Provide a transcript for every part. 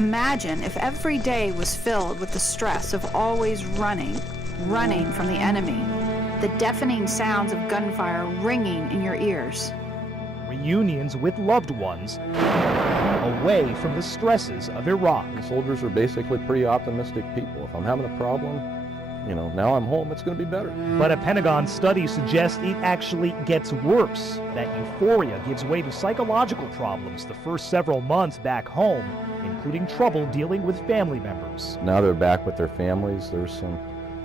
Imagine if every day was filled with the stress of always running from the enemy, the deafening sounds of gunfire ringing in your ears. Reunions with loved ones away from the stresses of Iraq. Soldiers are basically pretty optimistic people. If I'm having a problem, now I'm home, it's going to be better. But a Pentagon study suggests it actually gets worse. That euphoria gives way to psychological problems the first several months back home, including trouble dealing with family members. Now they're back with their families. There's some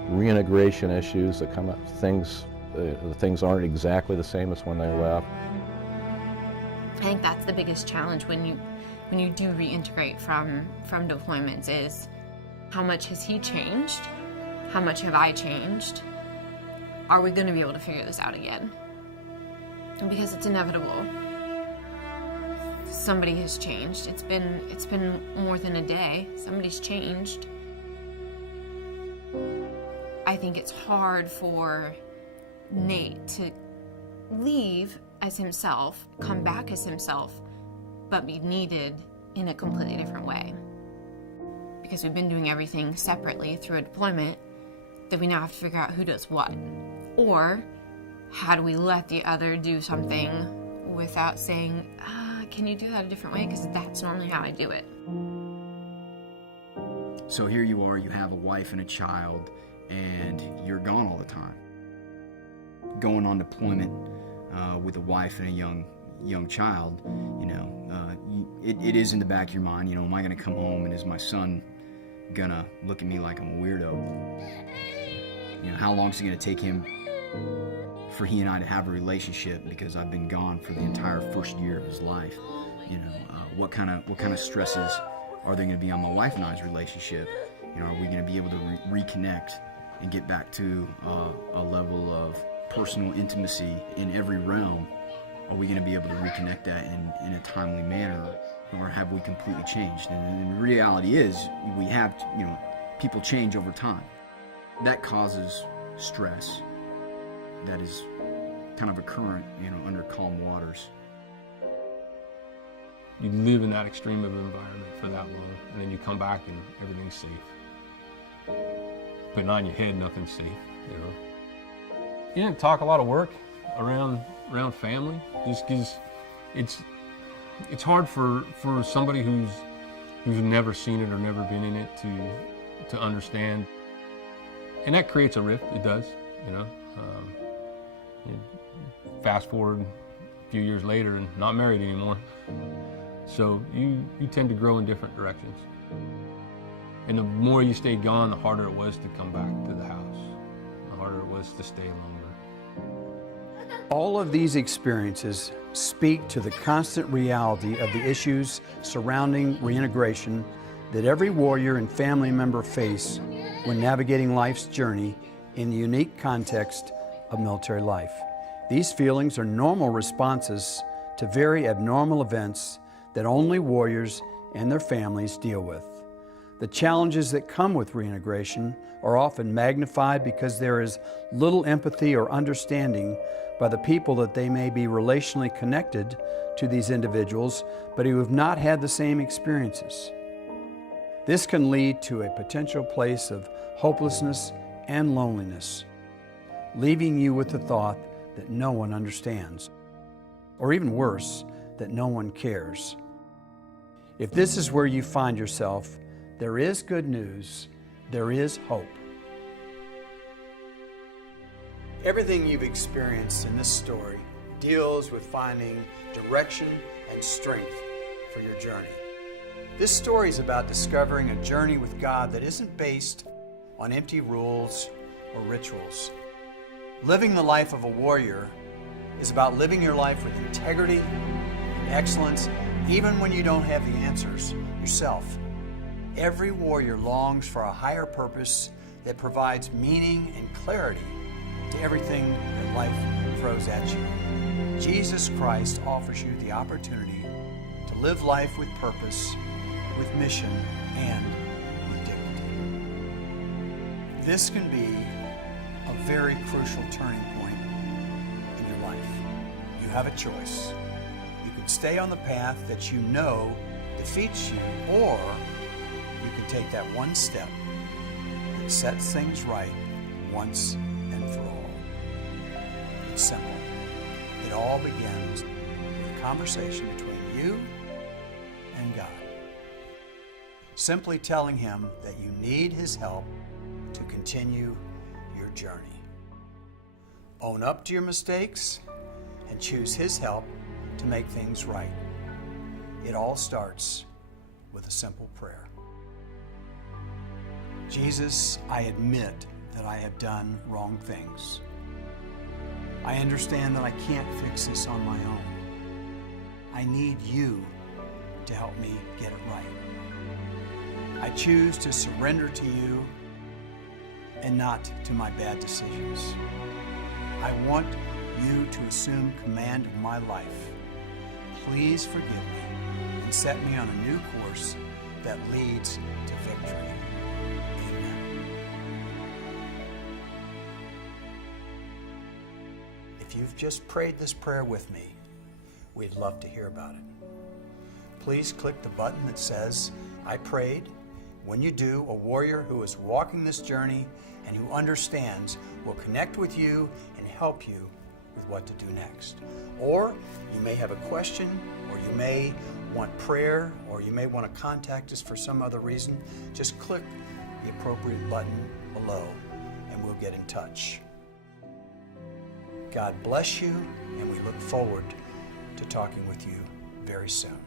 reintegration issues that come up. Things aren't exactly the same as when they left. I think that's the biggest challenge when you do reintegrate from deployments is how much has he changed? How much have I changed? Are we going to be able to figure this out again? Because it's inevitable. Somebody has changed. It's been more than a day. Somebody's changed. I think it's hard for Nate to leave as himself, come back as himself, but be needed in a completely different way. Because we've been doing everything separately through a deployment, that we now have to figure out who does what. Or how do we let the other do something without saying, can you do that a different way? Because that's normally how I do it. So here you are, you have a wife and a child, and you're gone all the time. Going on deployment with a wife and a young child, it is in the back of your mind, am I gonna come home and is my son gonna look at me like I'm a weirdo? How long is it gonna take him for he and I to have a relationship because I've been gone for the entire first year of his life? What kind of stresses are there gonna be on my wife and I's relationship? Are we gonna be able to reconnect and get back to a level of personal intimacy in every realm? Are we going to be able to reconnect that in a timely manner, or have we completely changed? And the reality is, we have, people change over time. That causes stress that is kind of a current, under calm waters. You live in that extreme of an environment for that long, and then you come back and everything's safe. But not in your head, nothing's safe, You didn't talk a lot of work around family, just because it's hard for somebody who's never seen it or never been in it to understand, and that creates a rift. It does, Fast forward a few years later and not married anymore, so you tend to grow in different directions. And the more you stayed gone, the harder it was to come back to the house, the harder it was to stay longer. All of these experiences speak to the constant reality of the issues surrounding reintegration that every warrior and family member face when navigating life's journey in the unique context of military life. These feelings are normal responses to very abnormal events that only warriors and their families deal with. The challenges that come with reintegration are often magnified because there is little empathy or understanding by the people that they may be relationally connected to these individuals, but who have not had the same experiences. This can lead to a potential place of hopelessness and loneliness, leaving you with the thought that no one understands, or even worse, that no one cares. If this is where you find yourself, there is good news, there is hope. Everything you've experienced in this story deals with finding direction and strength for your journey. This story is about discovering a journey with God that isn't based on empty rules or rituals. Living the life of a warrior is about living your life with integrity and excellence, even when you don't have the answers yourself. Every warrior longs for a higher purpose that provides meaning and clarity to everything that life throws at you. Jesus Christ offers you the opportunity to live life with purpose, with mission, and with dignity. This can be a very crucial turning point in your life. You have a choice. You can stay on the path that you know defeats you, or can take that one step that sets things right once and for all. It's simple. It all begins with a conversation between you and God. Simply telling Him that you need His help to continue your journey. Own up to your mistakes and choose His help to make things right. It all starts with a simple prayer. Jesus, I admit that I have done wrong things. I understand that I can't fix this on my own. I need you to help me get it right. I choose to surrender to you and not to my bad decisions. I want you to assume command of my life. Please forgive me and set me on a new course that leads to victory. Amen. If you've just prayed this prayer with me, we'd love to hear about it. Please click the button that says, I prayed. When you do, a warrior who is walking this journey and who understands will connect with you and help you with what to do next. Or you may have a question, or you may want prayer, or you may want to contact us for some other reason. Just click the appropriate button below and we'll get in touch. God bless you, and we look forward to talking with you very soon.